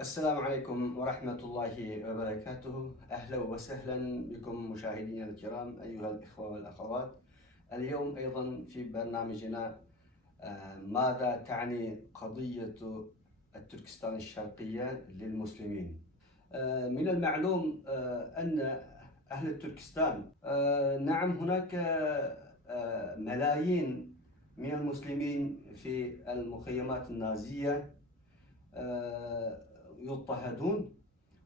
السلام عليكم ورحمة الله وبركاته. أهلا وسهلا بكم مشاهدينا الكرام أيها الإخوة والأخوات. اليوم أيضا في برنامجنا ماذا تعني قضية التركستان الشرقية للمسلمين؟ من المعلوم أن أهل تركستان نعم هناك ملايين من المسلمين في المخيمات النازية يضطهدون،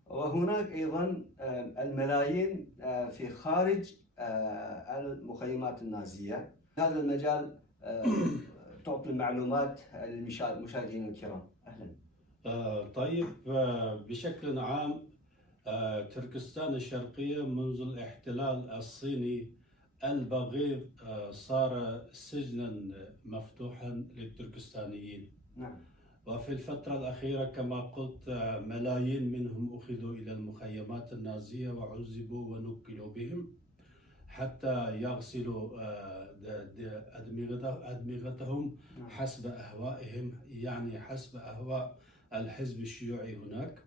وهناك أيضا الملايين في خارج المخيمات النازية. هذا المجال تعطي المعلومات للمشاهدين الكرام. أهلا. طيب، بشكل عام تركستان الشرقية منذ الاحتلال الصيني البغيض صار سجنا مفتوحا للتركستانيين. نعم. وفي الفترة الأخيرة كما قلت ملايين منهم أخذوا إلى المخيمات النازية وعذبوا ونكلوا بهم حتى يغسلوا أدمغتهم حسب أهوائهم، يعني حسب أهواء الحزب الشيوعي هناك.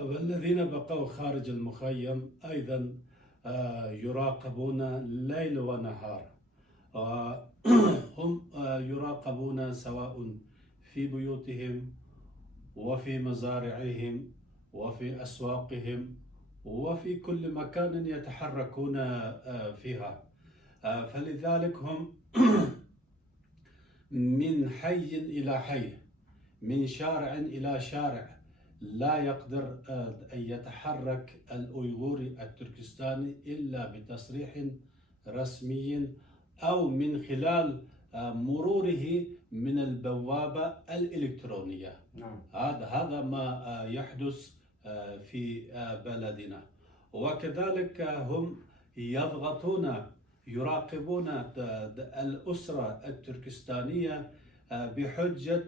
والذين بقوا خارج المخيم أيضا يراقبون ليل ونهار. هم يراقبون سواء في بيوتهم وفي مزارعهم وفي أسواقهم وفي كل مكان يتحركون فيها. فلذلك هم من حي إلى حي، من شارع إلى شارع، لا يقدر أن يتحرك الأيغوري التركستاني إلا بتصريح رسمي أو من خلال مروره من البوابة الإلكترونية. نعم. هذا ما يحدث في بلدنا. وكذلك هم يضغطون، يراقبون الأسرة التركستانية بحجة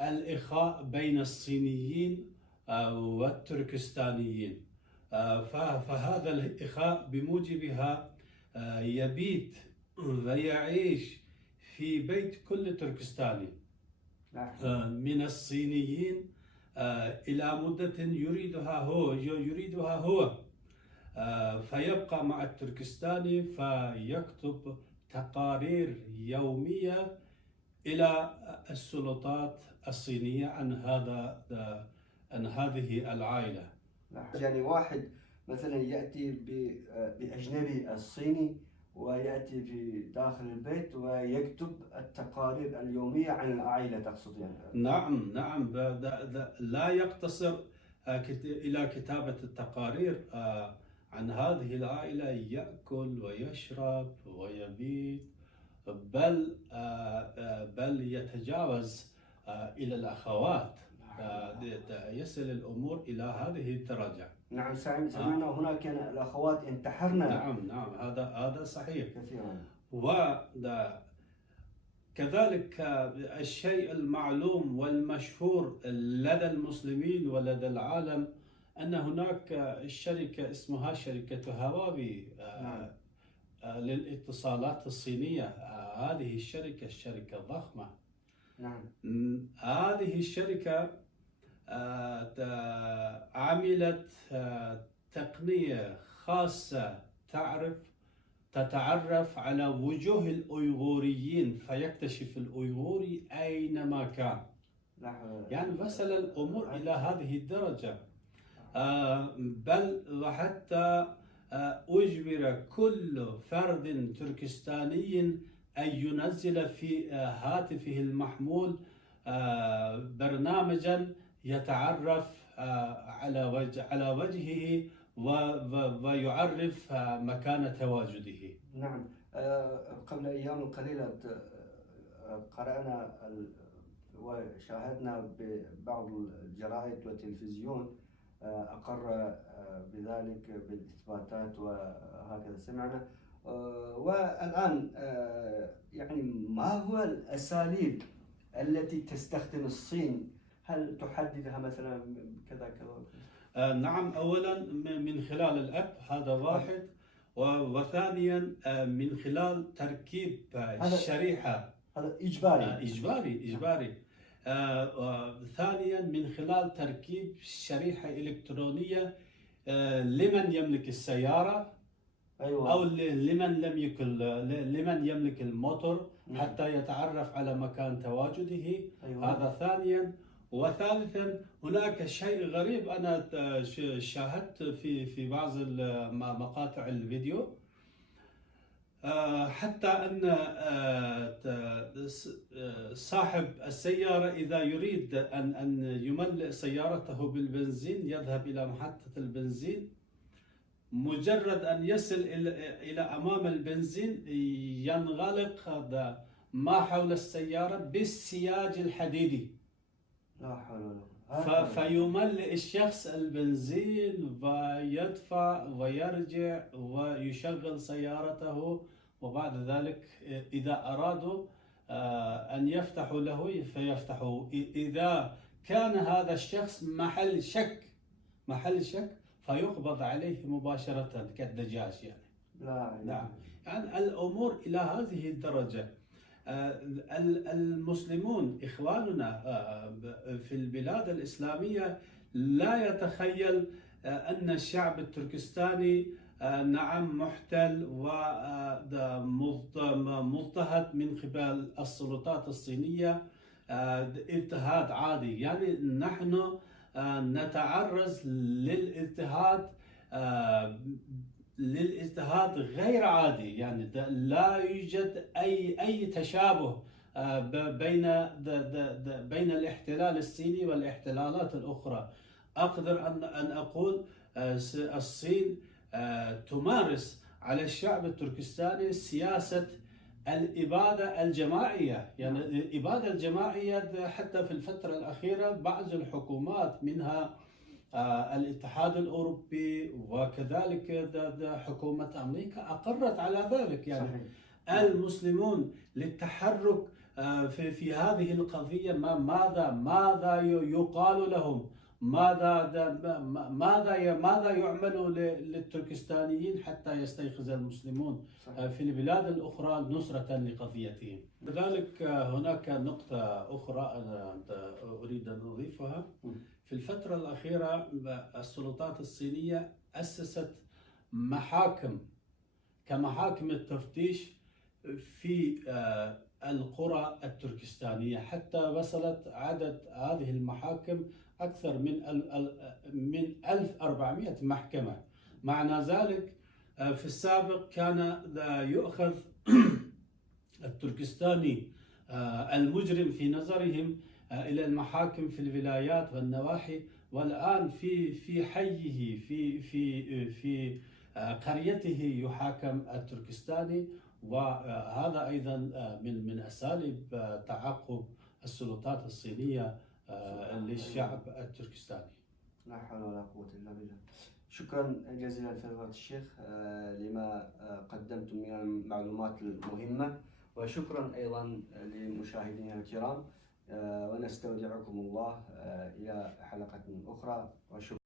الإخاء بين الصينيين والتركستانيين. فهذا الإخاء بموجبها يبيت ويعيش في بيت كل تركستاني من الصينيين إلى مدة يريدها هو فيبقى مع التركستاني فيكتب تقارير يومية إلى السلطات الصينية عن هذه العائلة. يعني واحد مثلا يأتي بأجنبي الصيني ويأتي في داخل البيت ويكتب التقارير اليومية عن العائلة، تقصد يعني؟ نعم. لا يقتصر إلى كتابة التقارير عن هذه العائلة، يأكل ويشرب ويبيت، بل يتجاوز إلى الأخوات. يصل الأمور إلى هذه الدرجة. نعم، سمعنا هناك الأخوات انتحرن. نعم هذا صحيح كثيرا. وكذلك الشيء المعلوم والمشهور لدى المسلمين ولدى العالم أن هناك شركة اسمها شركة هواوي للاتصالات الصينية. هذه الشركة ضخمة. نعم. هذه الشركة عملت تقنية خاصة تتعرف على وجوه الأيغوريين، فيكتشف الأيغوري أينما كان. يعني وصل الأمور إلى هذه الدرجة. بل وحتى أجبر كل فرد تركستاني أن ينزل في هاتفه المحمول برنامجا يتعرف على وجهه ويعرف مكان تواجده. نعم. قبل أيام قليلة قرأنا وشاهدنا ببعض الجرائد والتلفزيون أقر بذلك بالإثباتات، وهكذا سمعنا. والآن يعني ما هو الأساليب التي تستخدم الصين؟ هل تحددها مثلا كذا كذا؟ نعم، أولا من خلال الأب، هذا واحد. وثانيا من خلال تركيب شريحة. هذا إجباري. إجباري. ثانيا من خلال تركيب شريحة إلكترونية لمن يملك السيارة أيوة. أو لمن يملك الموتور حتى يتعرف على مكان تواجده. أيوة. هذا ثانيا. وثالثا هناك شيء غريب أنا شاهدت في بعض مقاطع الفيديو، حتى أن صاحب السيارة إذا يريد أن يملئ سيارته بالبنزين يذهب إلى محطة البنزين، مجرد أن يصل إلى أمام البنزين ينغلق هذا ما حول السيارة بالسياج الحديدي. لا حول ولا قوة. فيملئ الشخص البنزين ويدفع ويرجع ويشغل سيارته، وبعد ذلك إذا أرادوا أن يفتحوا له فيفتحوا. إذا كان هذا الشخص محل شك فيقبض عليه مباشرة كالدجاج يعني. لا. نعم. يعني الأمور إلى هذه الدرجة. المسلمون إخواننا في البلاد الإسلامية لا يتخيل أن الشعب التركستاني نعم محتل ومضطهد من قبل السلطات الصينية اضطهاد عادي. يعني نحن نتعرض للاضطهاد غير عادي. يعني لا يوجد أي تشابه بين الاحتلال الصيني والاحتلالات الأخرى. أقدر أن أقول الصين تمارس على الشعب التركستاني سياسة الإبادة الجماعية. يعني الإبادة الجماعية حتى في الفترة الأخيرة بعض الحكومات منها الاتحاد الأوروبي وكذلك حكومة أمريكا أقرت على ذلك. يعني صحيح. المسلمون للتحرك في هذه القضية ماذا يقال لهم؟ ماذا يعمل للتركستانيين حتى يستيقظ المسلمون في البلاد الأخرى نصرة لقضيتهم؟ لذلك هناك نقطة أخرى أنا أريد أن أضيفها. في الفترة الأخيرة السلطات الصينية أسست محاكم كمحاكم التفتيش في القرى التركستانية، حتى وصلت عدد هذه المحاكم أكثر من 1400 محكمة. معنى ذلك في السابق كان يؤخذ التركستاني المجرم في نظرهم إلى المحاكم في الولايات والنواحي، والآن في حيه في قريته يحاكم التركستاني. وهذا أيضا من أساليب تعقب السلطات الصينية للشعب التركستاني. لا حول ولا قوة إلا بالله. شكرا جزيلا فضيلة الشيخ لما قدمتم من المعلومات المهمة، وشكرا أيضا لمشاهدينا الكرام، ونستودعكم الله إلى حلقة أخرى، وشكرا.